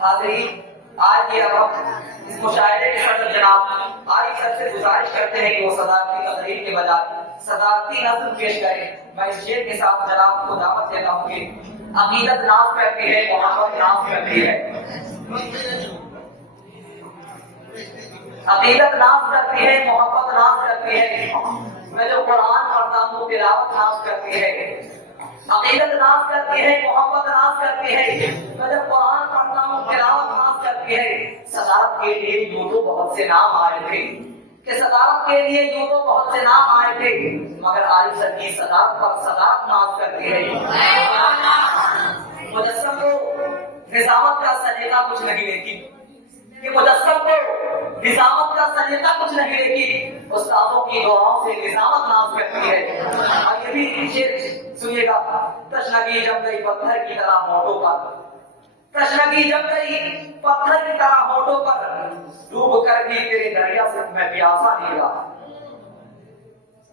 حاضرین، آئیے اب ہم اس مشاہدے کے صدر جناب عارف سر سے گزارش کرتے ہیں کہ وہ صدارتی تقریر کے بجائے صدارتی نظم پیش کریں۔ میں اس شعر کے ساتھ جناب کو دعوت دیتا ہوں کہ عقیدت ناز کرتی ہے، محبت ناز کرتی ہے، عقیدت ناز کرتی ہے، محبت ناز کرتی ہے، میں جو قرآن پڑھتا ہوں تلاوت ناز کرتی ہے، عقیدت ناز کرتی ہے، محبت ناز کرتی ہے، میں جب قرآن پڑھتا ہوں تلاوت ناز کرتی ہے۔ صدارت کے لیے یوں تو بہت سے نام آئے تھے کہ صدارت کے لیے یوں تو بہت سے نام آئے تھے، مگر عارف سر کی صدارت پر صدارت ناز کرتی ہے۔ مجسم کو نظامت کا سلیقہ کچھ نہیں، لیکن کہ مجسم کو نظامت کا سلیقہ کچھ نہیں، لیکن استادوں کی دعاؤں سے نظامت ناز کرتی ہے۔ اور یہ بھی شعر سنیے گا۔ تشنگی جم گئی پتھر کی طرح ہونٹوں پر، تشنگی جم گئی پتھر کی طرح ہونٹوں پر، ڈوب کر بھی تیرے دریا سے میں پیاسا نہیں رہا۔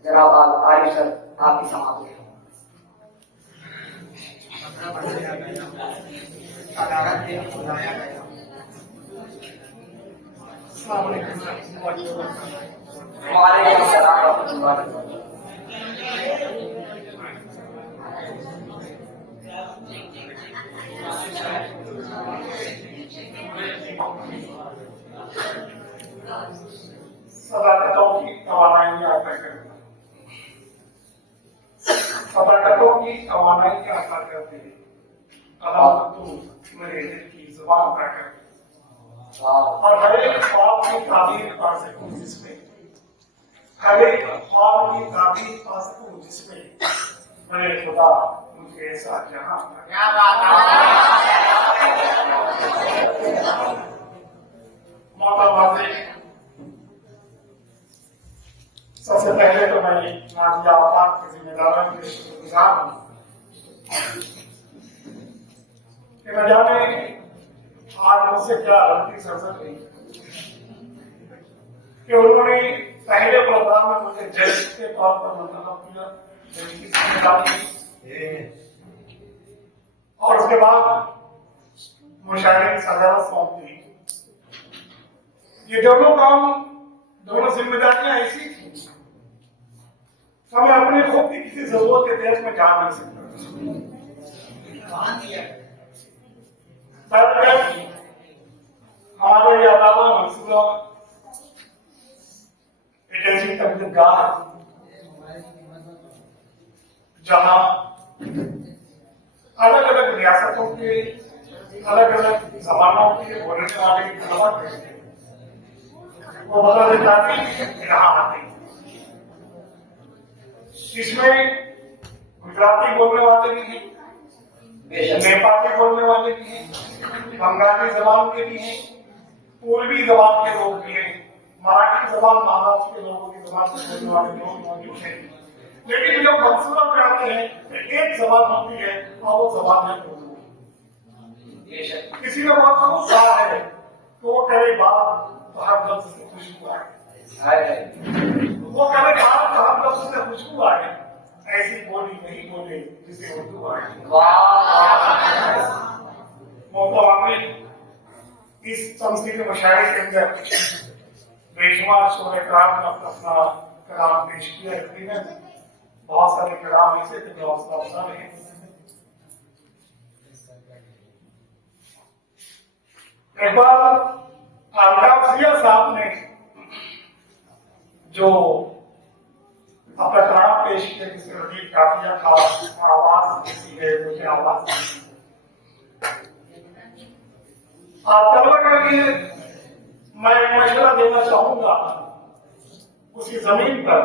جناب عارف سر آپ کی سماعت ہے۔ السلام علیکم وعلیکم السلام ورحمۃ اللہ۔ صداقتوں کی توانائی عطا کرنا، صداقتوں کی توانائی عطا کرتے ہیں، اللہ تو میرے دل کی زبان عطا کرتے اور ہر ایک خواب کی تعبیر پا سکوں جس میں، ہر ایک خواب کی تعبیر پا سکوں جس میں میرے خدا مجھے ایسا جہاں محترم، سب سے پہلے تو میں نازیہ آفاق کے ذمہ داروں کے شکر گزار ہوں کہ نہ جانے آج مجھ سے کیا غلطی سرزد ہوئی کہ انہوں نے پہلے پروگرام میں مجھے جج کے طور پر منتخب کیا اور اس کے بعد مشاعرے کی صدارت سونپ دی۔ یہ دونوں کام، دونوں ذمہ داریاں ایسی تھیں ہمیں اپنے خود کی کسی ضرورت کے دیش میں جا نہیں سکتا۔ ہمارے علاوہ منصوبہ ایک ایسی تبدیلگاہ جہاں الگ الگ ریاستوں کے الگ الگ زبانوں کے بولنے والے کی خبر کرتے ہیں، وہ بدل جاتی یہاں آتے ہیں۔ اس میں گجراتی بولنے والے بھی ہیں، نیپالی بولنے والے بھی ہیں، بنگالی زبان کے بھی ہیں، پوروی زبان کے لوگ بھی ہیں، مراٹھی زبان مہاراشٹر کے لوگوں کی زبان سے بولنے والے لوگ موجود ہیں، لیکن جب منصورہ میں آتے ہیں تو ایک زبان ہوتی ہے اور وہ زبان ہے اردو۔ کسی نے بہت خوب کہا ہے کہ وہ کرے بات تو ہر لفظ سے خوشبو آئے، وہ کرے بات تو ہر لفظ سے خوشبو آئے، ایسی بولی نہیں بولے جسے اردو آئے۔ محترم، اس تمثیلی مشاعرے کے اندر بے شمار شعراء کرام نے اپنا کلام پیش کیا۔ یقیناً بہت سارے کلام ایسے تھے جو حوصلہ افزا رہے۔ ایک بار آفتاب ضیاء صاحب نے جو اپنا کلام پیش کیا جس میں ردیف قافیہ تھا اور آواز کسی ہے مجھے آواز نہیں، آپ طلبہ کے لیے میں ایک مشورہ دینا چاہوں گا اسی زمین پر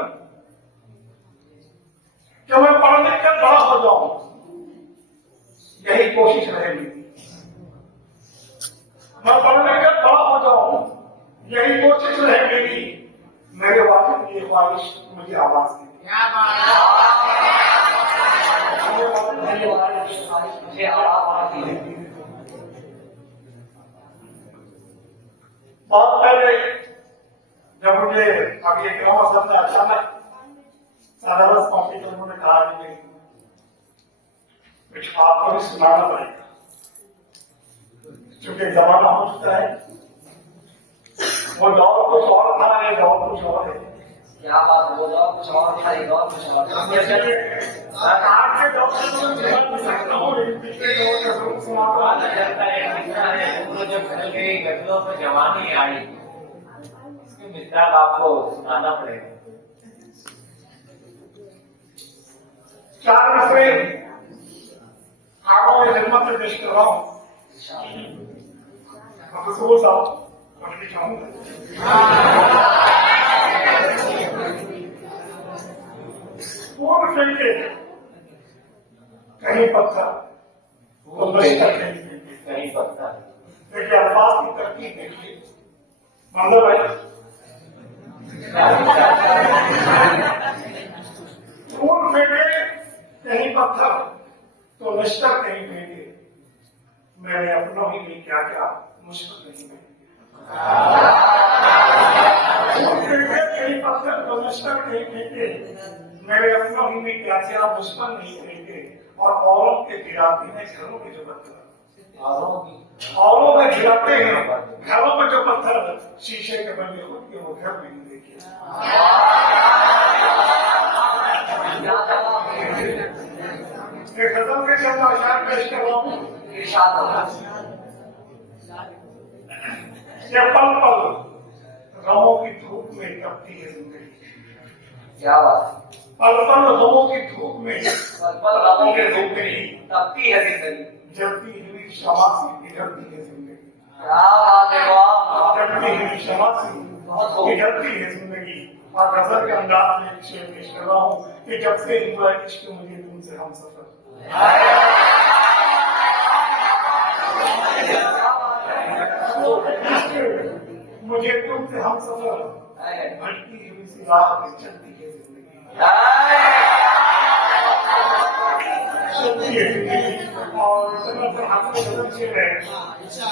کہ میں پڑھ لکھ کر بڑا ہو جاؤں، یہی کوشش رہے گی۔ میں پڑھ لکھ کر بڑا ہو جاؤں، یہی کوشش رہے گی۔ میرے والد کی خواہش مجھے آواز دی، مجھے آواز دی۔ بہت پہلے جب مجھے ابھی ایک صاحب نے اچانک صدارت سونپی تو انہوں نے کہا کہ کچھ آپ کو بھی سنانا پڑے گا۔ چونکہ زمانہ ہو چکا ہے، وہ دور کچھ اور تھا، یہ دور کچھ اور ہے۔ کیا بات ہے، وہ دور کچھ اور تھا، یہ دور کچھ اور تھا۔ آج کے دور میں سکتا ہوں، پچھلے دور کا ضرور سنا جب گزر گئی غزلوں میں جوانی آئی، اس کی مثال آپ کو سنانا پڑے گا۔ چار مصرے آپ کی خدمت میں پیش کر رہا ہوں۔ رسول صاحب پڑھنے چاہوں گا۔ پور پھینکے کہیں پتھر، کہیں پتھر، دیکھیے الفاظ کی ترکیب دیکھیے، مطلب ہے پور پھینکے کہیں پتھر تو نشتر کہیں پھینکے، میں نے اپنوں ہی میں کیا کیا مشکل نہیں میں کہیں پتھر تو نشتر کہیں پھینکے، میرے اپنوں ہی میں کیا کیا مشکل نہیں پھینکے، اور اوروں کے گراتے ہیں گھروں کے جو پتھر، اوروں میں گراتے ہیں گھروں میں جو پتھر، شیشے کے بنے خود کے وہ گھر میں نہیں دیکھے۔ ایک غزل کے چند اشعار پیش کر رہا ہوں۔ ارشاد ہوگا۔ یہ پل پل غموں کی دھوپ میں تپتی ہے زندگی، کیا بات، پل پل غموں کی دھوپ میں پل پل غموں کی دھوپ میں تپتی ہے زندگی، جلتی ہوئی شمع سے نکلتی ہے زندگی، کیا بات ہے، واہ، جلتی ہوئی شمع سے نکلتی ہے زندگی۔ اور غزل کے انداز میں شعر پیش کر رہا ہوں کہ جب سے ہوا عشق مجھے تم سے ہم سفر، مجھے تم سے ہم سفر، بھٹکی ہوئی سی راہ میں چلتی ہے زندگی، چلتی ہے زندگی۔ اور سفر پر حاصل غزل شعر ہے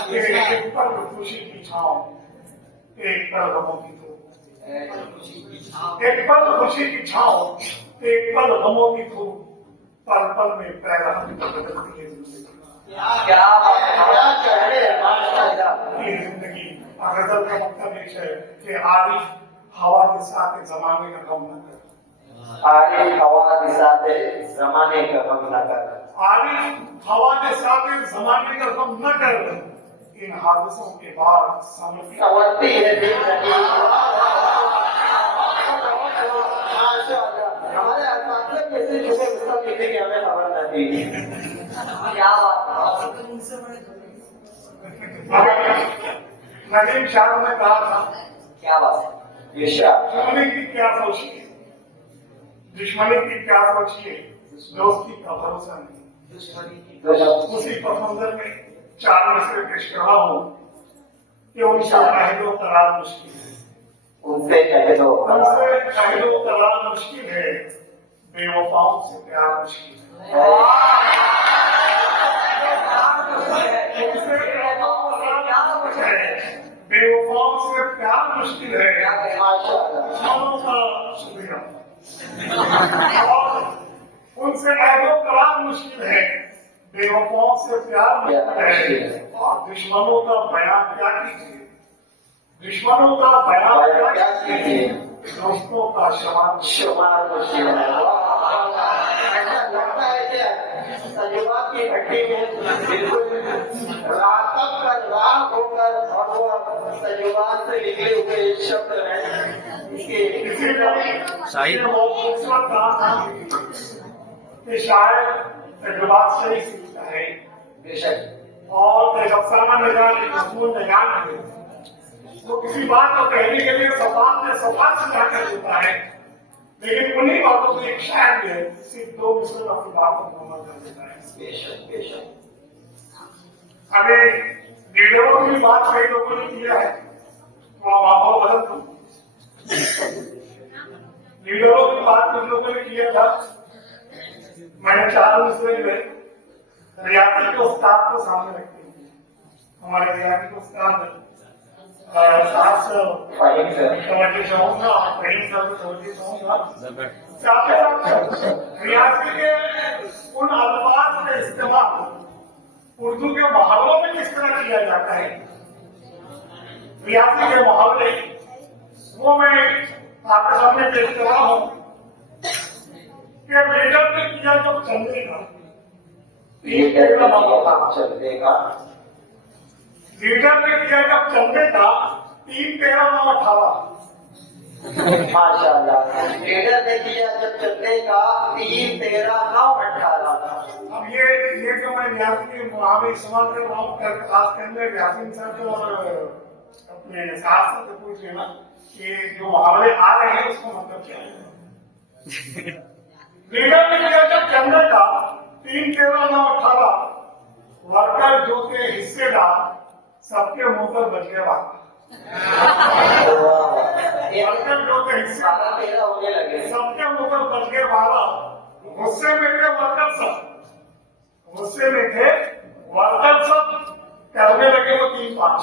کہ ایک پل خوشی کی چھاؤں، ایک پل غموں کی دھوپ، ایک پل خوشی کی چھاؤں، ایک پل غموں کی دھوپ، پل پل میں پیغام بدلتی ہے زندگی، کیا بات ہے، یہ زندگی۔ اور غزل کا مطلب یہ ہے کہ عارف ہوا کے ساتھ زمانے کا غم نہ کر، عارف ہوا کے ساتھ زمانے کا غم نہ کر، عارف ہوا کے ساتھ زمانے کا غم نہ کر، ان حادثوں کے بعد سنورتی ہے زندگی۔ ہمارے اساتذہ کیسے چھپے مستق لکھے کہ ہمیں خبر نہ تھی۔ کیا بات ہے، ندیم شاہ نے کہا تھا کیا بات ہے، دشمنی کی کیا سوچیے، دشمنی کی کیا سوچیے، دوستی کا بھروسہ نہیں۔ اسی پس منظر میں چار مصرے پیش کر رہا ہوں کہ ان سے عہد و قرار مشکل ہے، ان سے عہد و ان سے عہد و قرار مشکل ہے، بے وفاؤں سے پیار مشکل ہے، بے وفاؤں سے پیار مشکل ہے، دشمنوں کا شکریہ، اور ان سے عہد و قرار مشکل ہے، بے وفاؤں سے پیار مشکل ہے، اور دشمنوں کا بیان کیا کیجیے، دشمنوں کا بیان کیا کیجیے، دوستوں کا شمار مشکل ہے۔ ایسا لگتا ہے کہ تجربات کی بھٹی میں بالکل راتب کا راہ ہو کر، اور وہ تجربات سے نکلے ہوئے شبد ہیں۔ اسی لیے بہت خوبصورت کہا تھا کہ شاعر تجربات سے ہی سیکھتا ہے، بے شک، اور ایک افسانہ نگار ایک مضمون نگار ہے، وہ کسی بات کو کہنے کے لیے صفات سے جا کر دیتا ہے، لیکن انہیں باتوں کو ایک شاعر جو ہے صرف دو مصروں اپنی بات کو مکمل کر دیتا ہے۔ بے شک، بے شک۔ ابھی لیڈروں کی بات کئی لوگوں نے کیا ہے، وہ ماحول بدل دوں، لیڈروں کی بات کچھ لوگوں نے کیا تھا، میں نے چار مصرے میں ریاضی کے استاد کو سامنے رکھتے ہیں، ہمارے ریاضی کے استاد توجہ چاہوں گا، فہیم صاحب کو توجہ چاہوں گا، ساتھ ہی ساتھ ریاضی کے ان الفاظ کا استعمال اردو کے محاوروں میں کس طرح کیا جاتا ہے، ریاضی کے محاورے وہ میں آپ کے سامنے پیش کر رہا ہوں کہ لیڈر نے کیا جب چندے کا لیڈر چلنے کا لیڈر نے کیا جب چندے کا 3/13/9/18 ماشاء اللہ، لیڈر نے کیا جب چلنے کا 3/13/9/18 اب یہ جو میں ریاضی کے محاورے استعمال کر رہا ہوں خاص کے اندر ریاضی صاحب اور اپنے ساتھ سے پوچھ لینا کہ جو محاورے آ رہے ہیں اس کا مطلب کیا ہے۔ لیڈر نے کیا جب چندے کا 3/13/9/18 ورکر جو کے حصے دار سب کے منہ پر بچ گیا بات ورکر جو کے حصے دار ہونے لگے، سب کے منہ پر بچ گئے 12، غصے میں تھے ورکر سب، غصے میں تھے ورکر سب، کرنے لگے وہ 3-5،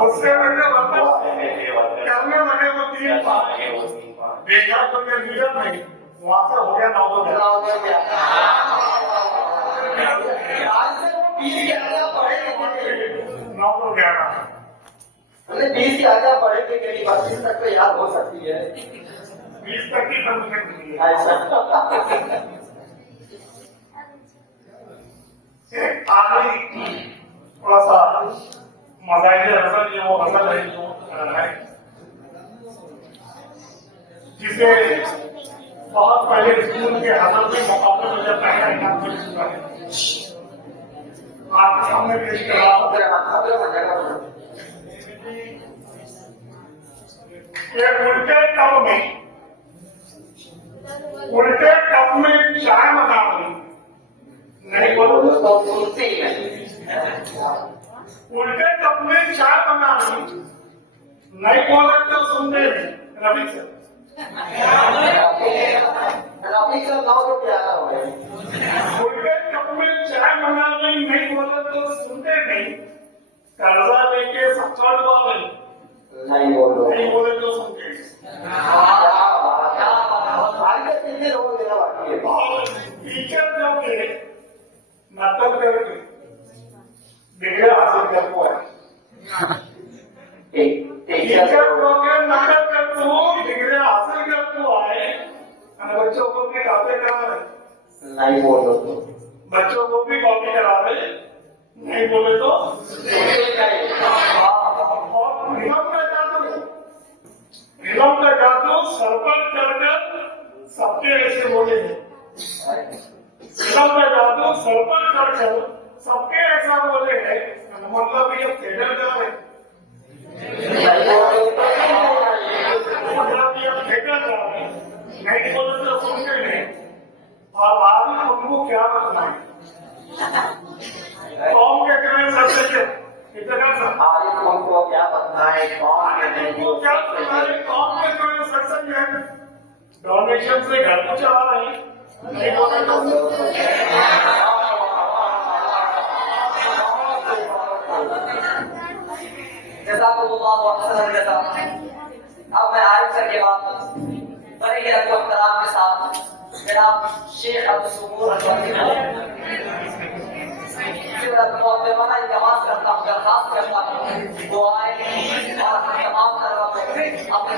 غصے میں تھے ورکر کرنے لگے وہ 3-5، دیکھا تو یہ لیڈر نہیں، وہاں سے ہو گیا 9/11۔ آج سے وہ 20 کے آگے پڑھے لکھے 9/11 انہیں 20 کے آگے پڑھے لکھے کی 25 تک تو یاد ہو سکتی ہے 20 تک کی کنفرنس ہوئی ہے۔ ایسا ایک آخری تھوڑا سا مزاحیہ غزل جو غزل ہے جو ہے جسے بہت پہلے اسکول کے حضرت کے مقابلے میں جب پہلا انعام مل چکا ہے، آپ کے سامنے پیش کر رہا ہوں کہ الٹے کپ میں چائے منگانی نہیں بولو، سنتی نہیں، الٹے کپ میں چائے بنانی نہیں بولے تو سنتے نہیں، رفیع سے رفیع صاحب نام تو پیارا ہو گئے، الٹے کپ میں چائے بنانی نہیں بولے تو سنتے نہیں، قرضہ لے کے سچوڑ والے نہیں بولو، نہیں بولے تو سنتے نہیں۔ اور ٹیچر جو کہ نقل کر کے ڈگری حاصل کر کو ہے، ٹیچر جو کہ نقل کر کو ڈگری حاصل کر کو آئے، بچوں کو بھی کاپی کرا رہے، نہیں بولو تو بچوں کو بھی کاپی کرا رہے، نہیں بولے تو اور نیلم کا جادو سر پر چڑھ کر سب کے ایسے بولے ہیں، نیلم کا جادو سر پر چڑھ کر سب کے ایسا بولے ہیں، مطلب یہ تھیٹر جا رہے مطلب یہ تھیٹر جا رہے نہیں بولے تو سنتے نہیں، اور آج ان کو کیا بتائیں قوم کے کرنے سب سے عارف ان کو کیا بتائیں قوم کے ڈونیشن سے گھر کو چلا رہے ہیں، نہیں بولے تو جزاکم اللہ احسن الجزاء۔ اب میں عارف سر کے بعد بڑے ہی ادب و احترام کے ساتھ جناب شیخ عبدالصبور محترمانہ التماس کرتا ہوں، درخواست کرتا ہوں دعائیں اور تمام طرح اپنے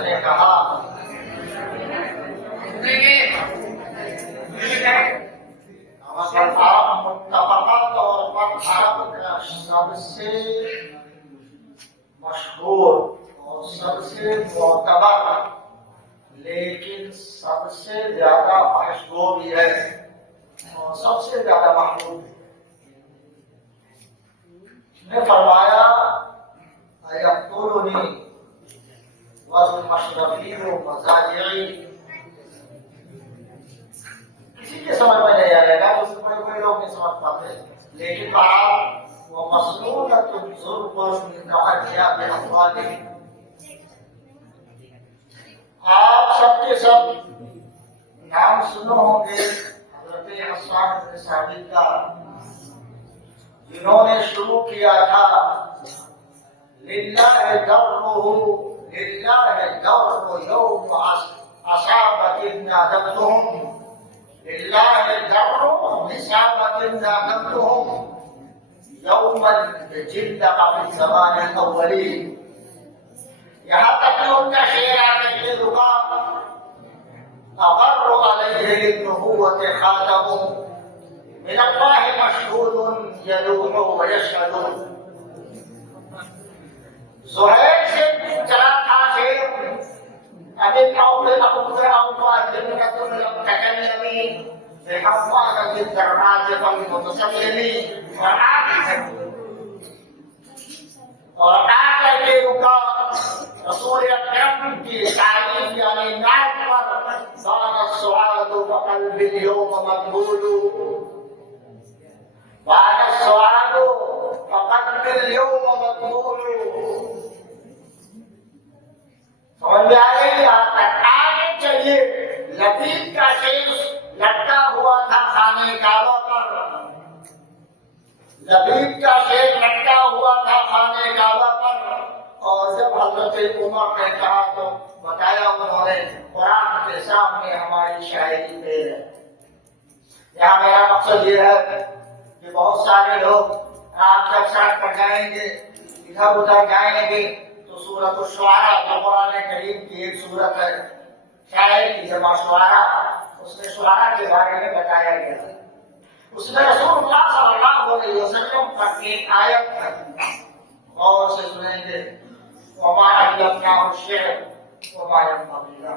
نے کہا آپ متفقہ طور پر عرب کا سب سے مشہور اور سب سے معتبر لیکن سب سے زیادہ مشہور بھی ہے اور سب سے زیادہ محبوب نے فرمایا ایقتلنی والمشرفی مزاجعی، کسی کے سمجھ میں نہیں آئے گا، اس بڑے بڑے لوگ نہیں سمجھ پاتے، لیکن ومسنونة زرق كأنها بأموالهم. آپ سب کے سب نام سنو ہوں گے حضرت حسان بن ثابت کا، جنہوں نے شروع کیا تھا للہ درہ یوم اصابت نادمتهم، للہ درہ اصابت نادمتهم یوما جلد فی الزمان الاولی. یہاں تک کہ ان کا شعر آ کر کے رکا اغر علیہ للنبوۃ خاتم من اللہ مشہود یلوح ویشہد. زہیر سے چلا تھا شعر ابن عوف اخبر عوف جنۃ المتکلم بحوانۃ الدراج فالمتسلم اور آ کر کے رکا رسول اکرم کی تعریف یعنی نعت پر بان السعاد فقلب اليوم مقبول، بان السعاد فقلب اليوم مقبول. سمجھ میں آ گئی؟ یہاں تک آگے چلیے. لطیف کا شعر لٹکا ہوا تھا خانہ کعبہ پر، لبیب کا شعر لٹکا ہوا تھا خانہ کعبہ پر، اور جب حضرت عمر نے کہا تو بتایا انہوں نے قرآن کے سامنے ہماری شاعری پیش ہے. یہاں میرا مقصد یہ ہے کہ بہت سارے لوگ آپ جب ساتھ پڑھ جائیں گے ادھر ادھر جائیں گے تو سورۃ الشعراء جو قرآن کریم کی ایک سورت ہے، شاعر کی جمع شعراء، اس میں شعراء کے بارے میں بتایا گیا. اس میں رسول اللہ صلی اللہ علیہ وسلم پر ایک آیت ہے، غور سے سنیں گے. وما علمناه الشعر وما ينبغي له.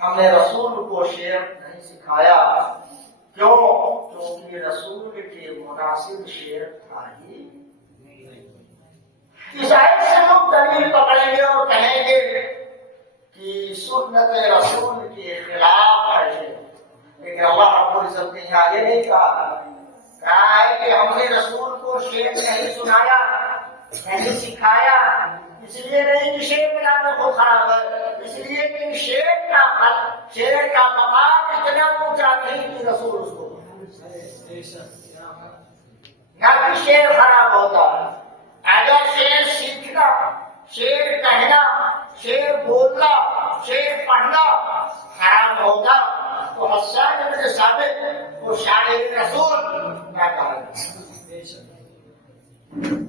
ہم نے رسول کو شعر نہیں سکھایا. کیوں؟ کیونکہ رسول کے مناسب شعر تھا ہی نہیں. اس آیت سے لوگ دلیل پکڑیں گے اور کہیں گے کہ سنت رسول کے خلاف ہے. لیکن اللہ رب العزت نے یہاں یہ نہیں کہا ہے کہ ہم نے رسول کو شعر نہیں سنایا نہیں سکھایا، اس لیے نہیں کہ شعر میں آپ خود خراب ہے، اس لیے کہ شعر کا مقام اتنا اونچا نہیں کہ رسول اس کو نہ کہ شعر خراب ہوتا. اگر شعر سیکھنا، شعر کہنا، شعر بولنا، شعر پڑھنا حرام ہوتا تو حسان بن ثابت وہ شاعر رسول نہ کہا.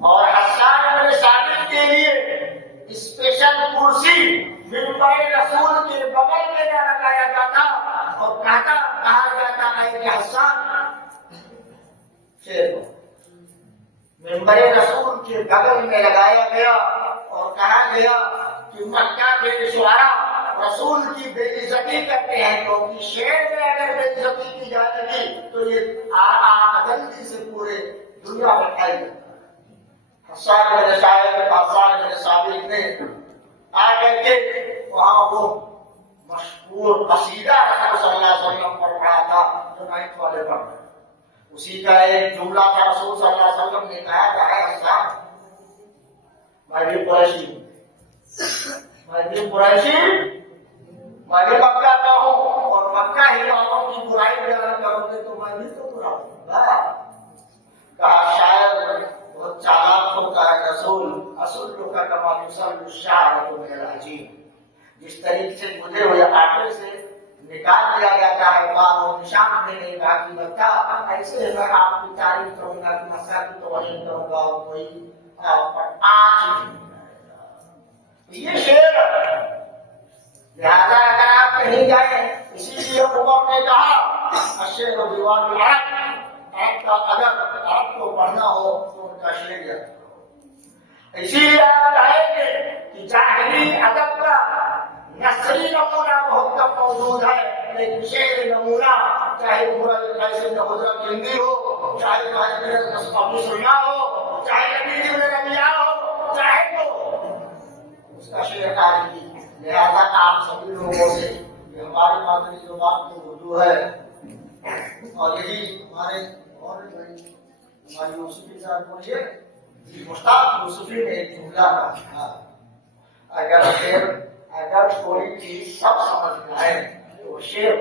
اور حسان بن ثابت کے لیے اسپیشل کرسی منبر رسول کے بغل میں نہ لگایا جاتا اور کہا جاتا ہے کہ حسان شعر منبر رسول کے بغل میں لگایا گیا اور کہا گیا کہ مکہ کے شعراء رسول کی بے عزتی کرتے ہیں، کیونکہ شعر میں اگر بے عزتی کی جائے گی تو یہ غلطی سے پورے دنیا میں پھیل جاتا. حسان بن ثابت نے آ کر کے وہاں وہ مشہور قصیدہ رسول صلی اللہ علیہ وسلم پر پڑھا تھا جو 9th والے پر. اسی کا ایک جملہ تھا، رسول صلی اللہ علیہ وسلم نے کہا کہ اے حسان میں بھی قریشی میں بھی مکہ کا ہوں اور مکہ ہی والوں کی برائی بیان کروں گے تو میں بھی تو برا ہوں گا. کہا شاید بہت چالاک ہوتا ہے رسول، اصل لوگ کا کمال یسل الشعر من العجین. جس طریقے سے گزرے ہوئے آٹے سے نکال دیا جاتا ہے بال و نشان دینے کا کہ مکہ، ایسے میں آپ کی تعریف کروں گا کہ مکہ کی توہین کروں گا اور کوئی آپ پر آنچ نہیں آئے گا. یہ شعر لہذا اگر آپ کہیں جائیں، اسی لیے عمر نے کہا الشعر دیوان العرب، عرب کا ادب، عرب کو پڑھنا ہو تو ان کا شعر یاد کرو. اسی لیے آپ کہیں گے کہ جاہلی ادب کا نثری نمونہ بہت کم موجود ہے، لیکن شعر نمونہ چاہے پورا ایسے حضرت ہندی ہو، چاہے ابو سنا ہو، چاہے نبی ابن ربیعہ ہو، چاہے تو اس کا شعر تاریخی. لہذا آپ سبھی لوگوں سے یہ ہماری مادری زبان تو اردو ہے اور یہی ہمارے اور ہماری یوسفی صاحب بولیے مشتاق یوسفی نے ایک جملہ کہا، اگر کوئی چیز سب سمجھ جائے تو شیر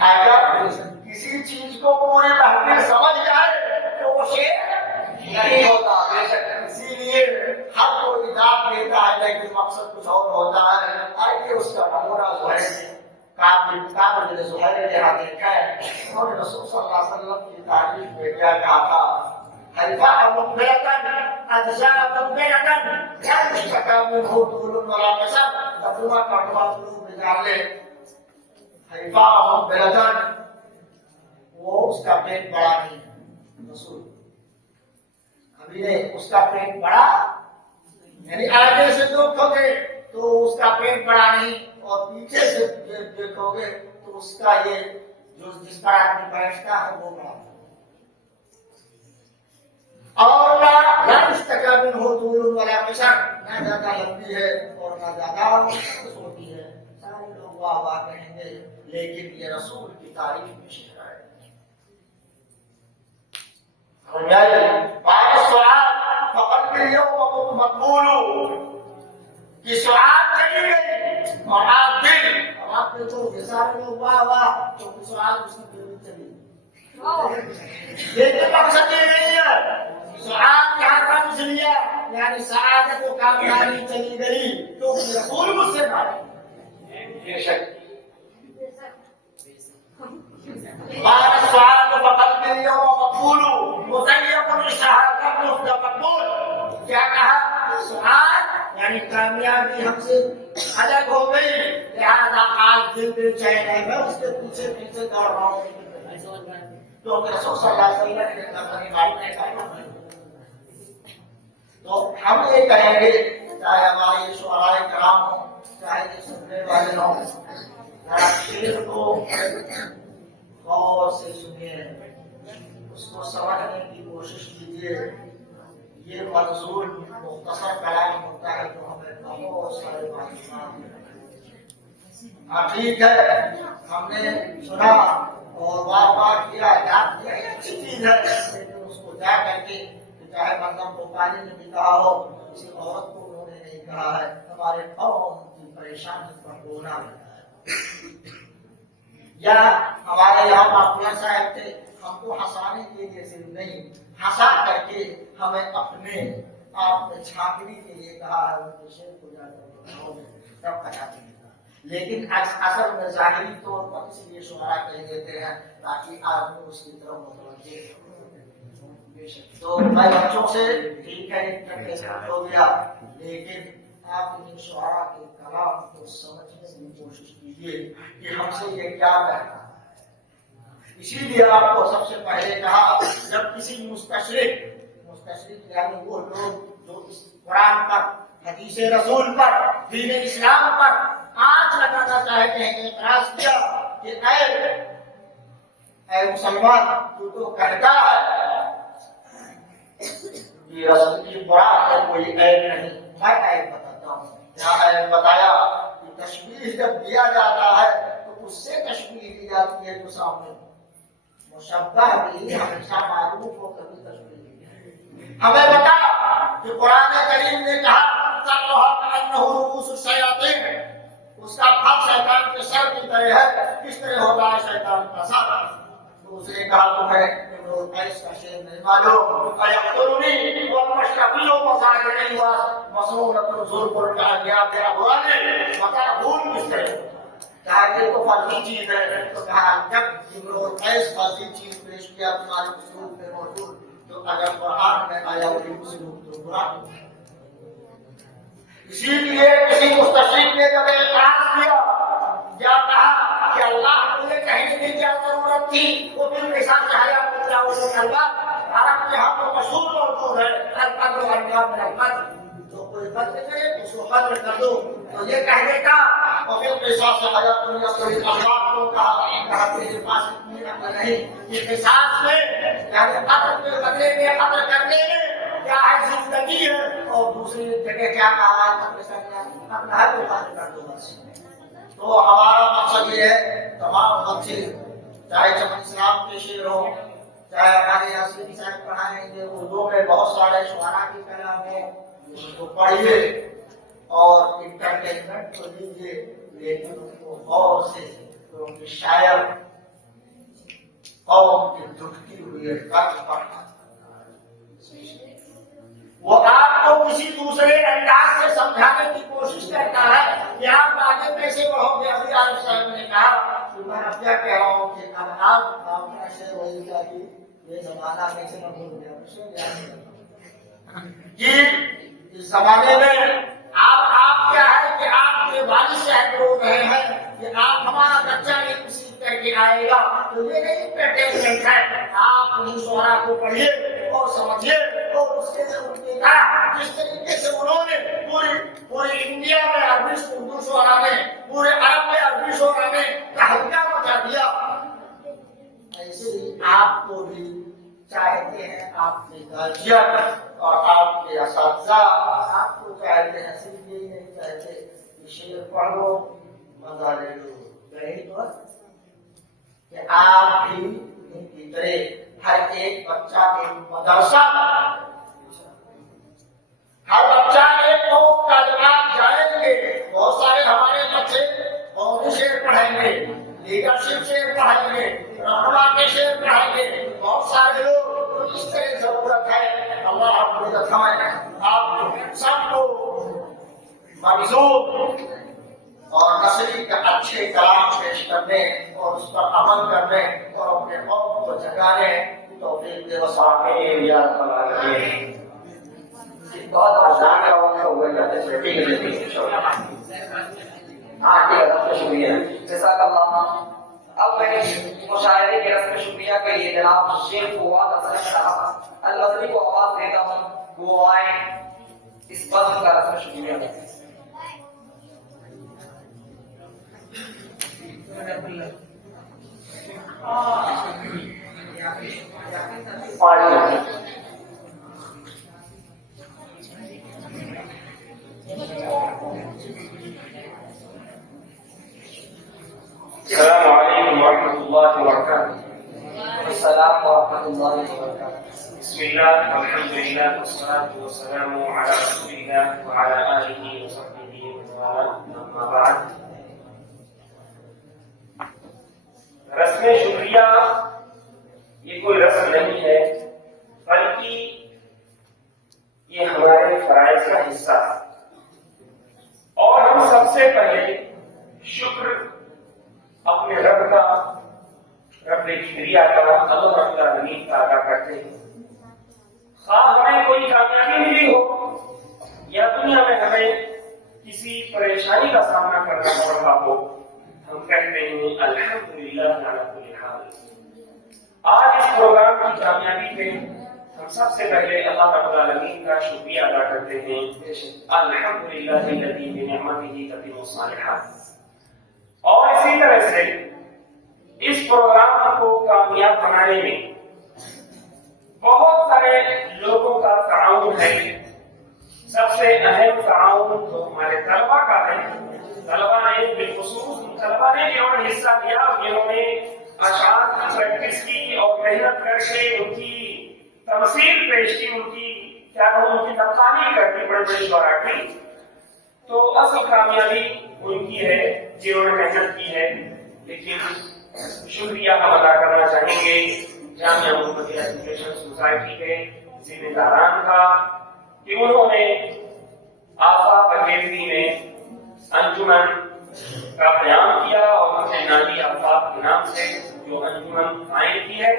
اگر کسی چیز کو پوری محفل سمجھ جائے تو وہ شیر نہیں ہوتا۔ اسی لیے ہر کوئی داد دیتا ہے لیکن مقصد کچھ اور ہوتا ہے۔ آئیے اس کا نمونہ زہیر کعب بن زہیر نے یہاں دیکھا ہے۔ انہوں نے رسول صلی اللہ علیہ وسلم کی تعریف میں کیا کہا تھا؟ حلفاء مقبلتاً اجزاء مقبلتاً لا يشتكى منه طول ولا قصر لقوما کٹوا قلوب بگاڑ لے۔ حلفاء مقبلتاً وہ اس کا پیٹ بڑا نہیں، رسول ابھی نہیں، اس کا پیٹ بڑا یعنی آگے سے دیکھو گے تو اس کا پیٹ بڑا نہیں، اور پیچھے سے دیکھو گے تو اس کا یہ جو جس پر آدمی بیٹھتا ہے وہ بڑا، اور نہ استقامت ہو طول ولا قصر، نہ زیادہ لمبی ہے اور نہ زیادہ چھوٹی ہے۔ سارے لوگ واہ واہ کہیں گے، لیکن یہ رسول کی تعریف میں شعر ہے۔ بعد السعاد فقط اليوم مقبول کی سعاد چلی گئی اور آپ دیکھو گے سارے لوگ واہ واہ تو سعاد اس کی دل چلی گئی۔ لیکن مقصد یہ نہیں ہے سعاد یہاں کا لیا یعنی سعادت و کامیابی چلی گئی تو رسول مجھ سے بات بے شک بعد السعاد فقط اليوم مقبول مزيف الشهادة مقبول۔ کیا کہا؟ سعاد یعنی کامیابی ہم سے الگ ہو گئی، لہذا آج دل بے چین ہے، میں اس کے پیچھے پیچھے دوڑ رہا ہوں۔ تو رسول صلی اللہ علیہ وسلم نے اپنی بات نہیں کہا۔ تو ہم یہ کہیں گے چاہے ہمارے شعراء کرام ہوں چاہے یہ سننے والے ہوں، شعر کو غور سے سنیے، اس کو سمجھنے کی کوشش کیجیے۔ یہ منظور مختصر کلام ہوتا ہے تو ہمیں بہت سارے معلومات ہاں ٹھیک ہے، ہم نے سنا اور واہ واہ کیا، یاد کیا، اچھی چیز ہے، لیکن اس کو جا کر کے چاہے مریم بخاری نے بھی کہا ہو، کسی عورت کو انہوں نے نہیں کہا ہے، ہمارے قوم کی پریشانی پر بولا ہے۔ یا ہمارے یہاں مافیا صاحب تھے، ہم کو ہنسانے کے لیے صرف نہیں، ہنسا کر کے ہمیں اپنے آپ میں چھاپنے کے لیے کہا ہے، ان کے شعر کو جا کر تب پتا چلتا۔ لیکن اصل میں ظاہری طور پر اس لیے شعراء کہہ دیتے ہیں تاکہ آدمی اس کی طرف متوجہ ہو۔ تو میں بچوں سے ٹھیک ہے ہو گیا، لیکن آپ ان شعراء کے کلام کو سمجھنے کی کوشش کیجیے کہ ہم سے یہ کیا کہتا ہے۔ اسی لیے آپ کو سب سے پہلے کہا جب کسی مستشرق یعنی وہ لوگ جو اس قرآن پر، حدیث رسول پر، دین اسلام پر آنچ لگانا چاہتے ہیں، اعتراض کیا کہ اے مسلمان تو کہتا ہے یہ رسول کی برات ہے، کوئی عیب نہیں، میں عیب بتاتا ہوں۔ کیا عیب بتایا کہ تشبیہ جب دیا جاتا ہے تو اس سے تشبیہ دی جاتی ہے جو سامنے مشبہ بھی ہمیشہ معروف ہو، کبھی تشبیہ دی جاتی ہے۔ ہمیں بتا کہ قرآن کریم نے کہا رؤوس الشیاطین، اس کا پھل شیطان کے سر کی طرح ہے، کس طرح ہوتا ہے شیطان کا سر؟ دوسرے کہا تمہیں قیس کا شعر نہیں معلوم، فیقتلنی والمشرقی ومصاعدنی ومصونۃ الظلم کہا گیا میرا برا نہیں، مگر بھول کس طرح ہوتا ہے؟ کہا یہ تو فرضی چیز ہے، تو کہا جب امرؤ القیس فرضی چیز پیش کیا تمہارے اسلوب میں موجود، تو اگر قرآن میں آیا وہی اسلوب تو برا نہیں۔ اسی لیے کسی مستشرق نے جب اعتراض کیا یا کہا کہ اللہ مجھے کہنے کی کیا ضرورت تھی، وہ دل کے ساتھ چاہیا پوچھا وہ اللہ عرب کے ہاں تو مشہور موجود ہے القدر والنعم من القدر، تو کوئی قدر کرے اس کو قدر کر دو، تو یہ کہنے کا اور پھر قصاص حیات دنیا کوئی اخلاق کو کہا تیرے پاس اتنی عقل نہیں، یہ قصاص میں یعنی قدر کے بدلے میں قدر کرنے میں کیا ہے زندگی ہے، اور دوسری جگہ کیا کہا ہے اپنا ہے تو قدر کر دو بس۔ تو ہمارا مقصد یہ ہے تمام بچے چاہے چمن اسلام کے شعر ہو، چاہے ہمارے یاسین صاحب پڑھائیں گے، اردو میں بہت سارے شعراء کی کلام ہے، اس کو پڑھیے اور انٹرٹینمنٹ کو دیجیے، لیکن ان کو غور سے ان کے شاعر اور ان کی دھٹکی ہوئی قلب پڑھنا، وہ آپ کو کسی دوسرے انداز سے سمجھانے کی کوشش کرتا ہے کہ آپ آگے کیسے بڑھو گے۔ ابھی عارف صاحب نے کہا کہ میں اب کیا کہہ رہا ہوں کہ اب آپ ایسے وہی کیا کہ یہ زمانہ کیسے نہ بھول گیا کہ اس زمانے میں آپ کیا ہے کہ آپ کے والد صاحب بول رہے ہیں کہ آپ ہمارا بچہ ایک سیکھ کر کے آئے گا، تو یہ نہیں انٹرٹینمنٹ ہے، آپ انہیں شعراء کو پڑھیے اور سمجھیے اور اس کے جس طریقے سے انہوں نے پوری انڈیا میں عربی اردو شعراء میں، پورے عرب میں عربی شعراء میں تہلکہ مچا دیا، ایسے ہی آپ کو بھی چاہتے ہیں آپ کی گارجین اور آپ کے اساتذہ آپ کو چاہتے ہیں، صرف یہ نہیں چاہتے کہ شعر پڑھ لو مزہ لے لو، یہی تو کہ آپ بھی ان کی طرح ہر ایک بچہ ایک مدرسہ، ہر بچہ ایک تو تعلیمات جائیں گے، بہت سارے ہمارے بچے اور شعر پڑھیں گے، لیڈرشپ شعر پڑھیں گے، رہنما کے شعر پڑھیں گے، بہت سارے لوگ، تو اس طرح ضرورت ہے اللہ آپ کو دکھائیں آپ سب کو منظور اور نسلی کا اچھے کلام پیش کرنے اور اس پر عمل کرنے اور اپنے قوم کو جگانے کی توفیق دے وسعت یا رب العالمین۔ بہت آسان ہے اور ہوئے کرتے ہیں، ٹھیک ہے شکریہ جزاک اللہ۔ اب میں مشاعرے کے رسم شکریہ کے لیے جناب شیخ فواد حسن صاحب المدنی کو آواز دیتا ہوں، وہ آئیں اس بزم کا رسم شکریہ۔ السلام علیکم ورحمۃ اللہ وبرکاتہ۔ السلام ورحمۃ اللہ وبرکاتہ۔ بسم اللہ والحمد للہ والصلاة والسلام علی رسول اللہ وعلی آلہ وصحبہ وسلم، اما بعد۔ رسم شکریہ یہ کوئی رسم نہیں ہے، بلکہ یہ ہمارے فرائض کا حصہ ہے، اور ہم سب سے پہلے شکر اپنے رب کا، رب کبریا کا، اللہ رب العالمین کا ادا کرتے ہیں۔ خواہ ہمیں کوئی کامیابی ملی ہو یا دنیا میں ہمیں کسی پریشانی کا سامنا کرنا پڑ رہا ہو، ہم کہتے ہیں الحمدللہ علی کل حال۔ آج اس پروگرام کی کامیابی پہ ہم سب سے پہلے اللہ رب العالمین کا شکریہ ادا کرتے ہیں، الحمدللہ الذی بنعمتہ تتم الصالحات۔ اور اسی طرح سے اس پروگرام کو کامیاب بنانے میں بہت سارے لوگوں کا تعاون ہے۔ سب سے اہم تعاون تو ہمارے طلبا کا ہے۔ طلبا نے بالخصوص طلبا نے جنہوں نے حصہ لیا، جنہوں نے اشعار کی پریکٹس کی اور محنت کر کے ان کی تمثیل پیش کی، ان کی نقالی کرتی بڑے بڑے شعراء کی، تو اصل کامیابی ان کی ہے جنہوں نے محنت کی ہے۔ لیکن شکریہ ہم ادا کرنا چاہیں گے جامعہ محمدیہ ایجوکیشن سوسائٹی کے ذمہ داران کا، کہ انہوں نے آفاق اکیڈمی میں انجمن کا قیام کیا اور انہوں نے نادی آفاق کے نام سے جو انجمن قائم کی ہے،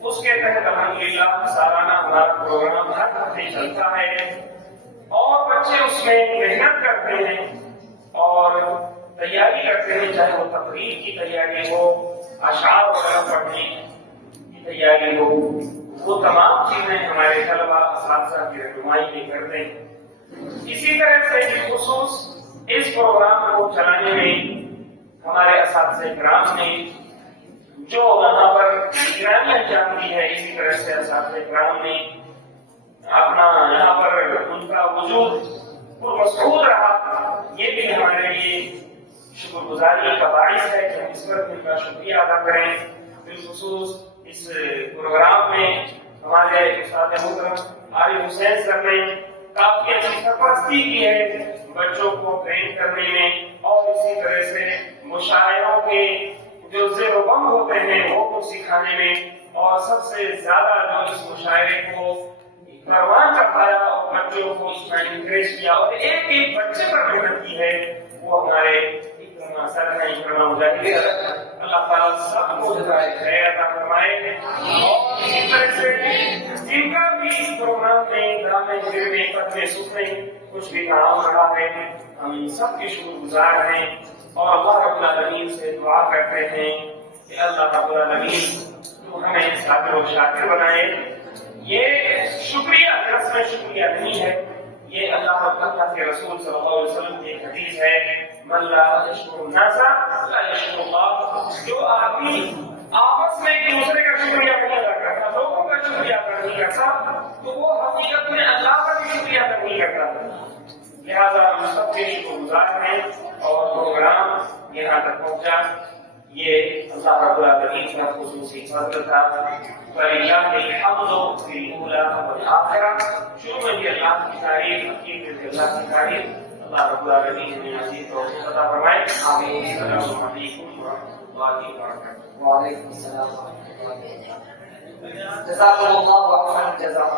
اس کے تحت الحمدللہ سالانہ ہمارا پروگرام ہر ہفتے چلتا ہے اور بچے اس میں محنت کرتے ہیں اور تیاری کرتے ہیں، چاہے وہ تقریر کی تیاری ہو، اشعار وغیرہ پڑھنے کی تیاری ہو، وہ تمام چیزیں ہمارے طلبا اساتذہ کی رہنمائی میں کرتے ہیں۔ اسی طرح سے بالخصوص اس پروگرام کو چلانے میں ہمارے اساتذہ کرام نے جو یہاں پر نگرانی انجام دی ہے، اسی طرح سے اساتذہ کرام نے اپنا یہاں پر ان کا وجود پرمسعود رہا، یہ بھی ہمارے لیے شکر گزاری کا باعث ہے کہ ہم اس پر ان کا شکریہ ادا کریں۔ بالخصوص اس پروگرام میں ہمارے استاد محترم عارف حسین سر نے کافی اچھی سرپرستی کی ہے بچوں کو ٹرین کرنے میں، اور اسی طرح سے مشاعروں کے جو زیر و بم ہوتے ہیں وہ کو سکھانے میں، اور سب سے زیادہ جو اس مشاعرے کو پروان چڑھایا اور بچوں کو اس میں انکریج کیا اور ایک ایک بچے پر محنت کی ہے، وہ ہمارے سر ہے مجاہد اللہ تعالیٰ سب کو جزائے خیر عطا فرمائے، اور اسی طرح سے جن کا بھی اس پروگرام میں ڈرامے میں قدمے سکھنے کچھ بھی کام رہا ہے، ہم سب کے شکر گزار ہیں اور اللہ رب العالمین سے دعا کرتے ہیں کہ اللہ رب العالمین تو ہمیں صابر و شاکر بنائے۔ یہ شکریہ رسم شکریہ نہیں ہے، یہ اللہ کے رسول صلی اللہ علیہ وسلم کی ایک حدیث ہے، من لا یشکر الناس لا یشکر اللہ، جو آدمی آپس میں ایک دوسرے کا شکریہ نہیں ادا کرتا، لوگوں کا شکریہ ادا نہیں کرتا، تو وہ حقیقت میں اللہ کا بھی شکریہ ادا نہیں کرتا۔ لہٰذا ہم سب کے شکر گزار ہیں، اور پروگرام یہاں تک پہنچا یہ اللہ رب العالمین کا خصوصی فضل تھا۔ فللہ الحمد فی الاولی والآخرہ، شروع میں بھی اللہ کی تعریف، آخر میں بھی اللہ کی تعریف۔ اللہ رب العالمین ہمیں عزیز توفیق عطا فرمائے۔ آمین۔ السلام علیکم ورحمۃ اللہ وبرکاتہ۔ وعلیکم السلام ورحمۃ اللہ۔ جزاکم اللہ احسن الجزاء۔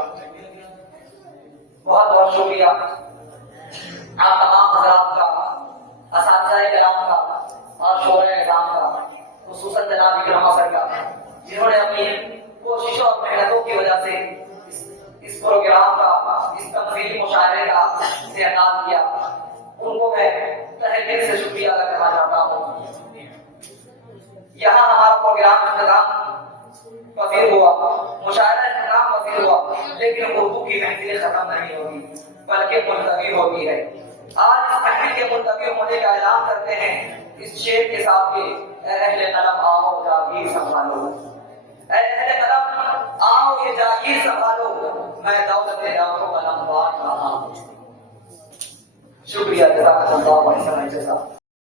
بہت بہت شکریہ آپ تمام حضرات کا، اساتذہ کرام کا اور شورا نظام کا، خصوصاً جناب اکرما سر کا، جنہوں نے اپنی کوششوں اور محنتوں کی وجہ سے اس پروگرام کا، اس تفصیلی مشاعرے کا انعقاد کیا، ان کو میں تہہ دل سے شکریہ ادا کرنا چاہتا ہوں۔ یہاں ہمارا پروگرام انتظام پذیر ہوا، مشاعرہ انتظام پذیر ہوا، لیکن اردو کی محفل ختم نہیں ہوگی بلکہ ملتوی ہوتی ہے۔ آج اس محفل کے ملتوی ہونے کا اعلان کرتے ہیں اس شعر کے ساتھ کہ اے اہل قلم آؤ جاگیر سنبھالو، اے اہل قلم آؤ یہ جاگیر سنبھالو، میں دولت دارو قلم بان رہا ہوں۔ شکریہ، جزاک اللہ خیر۔